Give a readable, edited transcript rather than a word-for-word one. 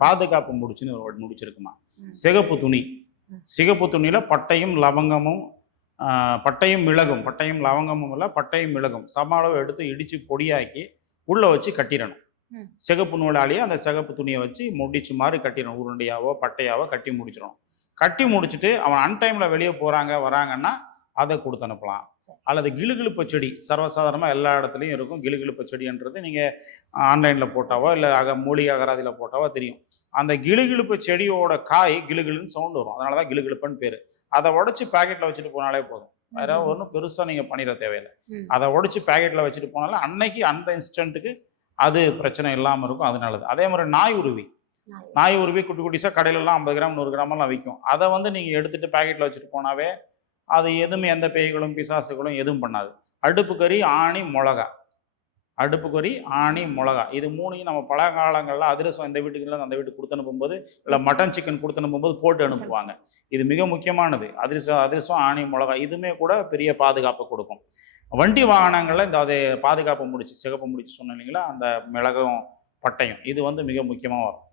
பாதுகாப்பு முடிச்சுன்னு ஒரு முடிச்சிருக்குமா. ம். சிகப்பு துணி. ம். சிகப்பு துணியில பட்டையும் லவங்கமும் பட்டையும் மிளகும், பட்டையும் லவங்கமும் இல்ல, பட்டையும் மிளகும் சம அளவு எடுத்து இடிச்சு பொடியாக்கி உள்ள வச்சு கட்டிடணும். ம். சிகப்பு நூலாலேயே அந்த சிகப்பு துணியை வச்சு முடிச்சு மாதிரி கட்டிடணும். உருண்டையாவோ பட்டையாவோ கட்டி முடிச்சிடணும். கட்டி முடிச்சுட்டு அவன் அன்டைமில் வெளியே போகிறாங்க வராங்கன்னா அதை கொடுத்து அனுப்பலாம். சரி. அல்லது கிளுகிழுப்பு செடி சர்வசாதாரணமாக எல்லா இடத்துலையும் இருக்கும். கிளுகிழுப்பு செடின்றது நீங்கள் ஆன்லைனில் போட்டாவோ இல்லை மூலிகை அகராதியில் போட்டாவோ தெரியும். அந்த கிளுகிழுப்பு செடியோட காய் கிளுகிளுன்னு சவுண்டு வரும். அதனால தான் கிளுகிழுப்புன்னு பேர். அதை உடச்சி பேக்கெட்டில் வச்சுட்டு போனாலே போதும். வேற ஒன்றும் பெருசாக நீங்கள் பண்ணிட தேவையில்லை. ம். அதை உடச்சி பேக்கெட்டில் வச்சுட்டு போனாலும் அன்னைக்கு அந்த இன்ஸ்டன்ட்டுக்கு அது பிரச்சனை இல்லாமல் இருக்கும். அது நல்லது. அதே மாதிரி நாய் உருவி. நாய். நாய் உருவி குட்டி குட்டிஸாக கடையிலலாம் 50 கிராம் 100 கிராமெல்லாம் விற்கும். அதை நீங்கள் எடுத்துகிட்டு பேக்கெட்டில் வச்சுட்டு போனாவே அது எதுவுமே எந்த பேய்களும் பிசாசுகளும் எதுவும் பண்ணாது. அடுப்பு கறி, ஆணி, மிளகா. அடுப்பு கறி, ஆணி, மிளகா. இது 3யும் நம்ம பல காலங்களில் அதிரசம் இந்த வீட்டுக்குள்ள அந்த வீட்டுக்கு கொடுத்து அனுப்பும்போது, இல்லை மட்டன் சிக்கன் கொடுத்து அனுப்பும்போது போட்டு அனுப்புவாங்க. இது மிக முக்கியமானது. அதிரசம், ஆணி, மிளகா இதுவுமே கூட பெரிய பாதுகாப்பு கொடுக்கும். வண்டி வாகனங்களில் இந்த அது பாதுகாப்பு முடிச்சு சிகப்பு முடிச்சு சொன்னேன் இல்லைங்களா, அந்த மிளகும் பட்டையும் இது மிக முக்கியமாக வரும்.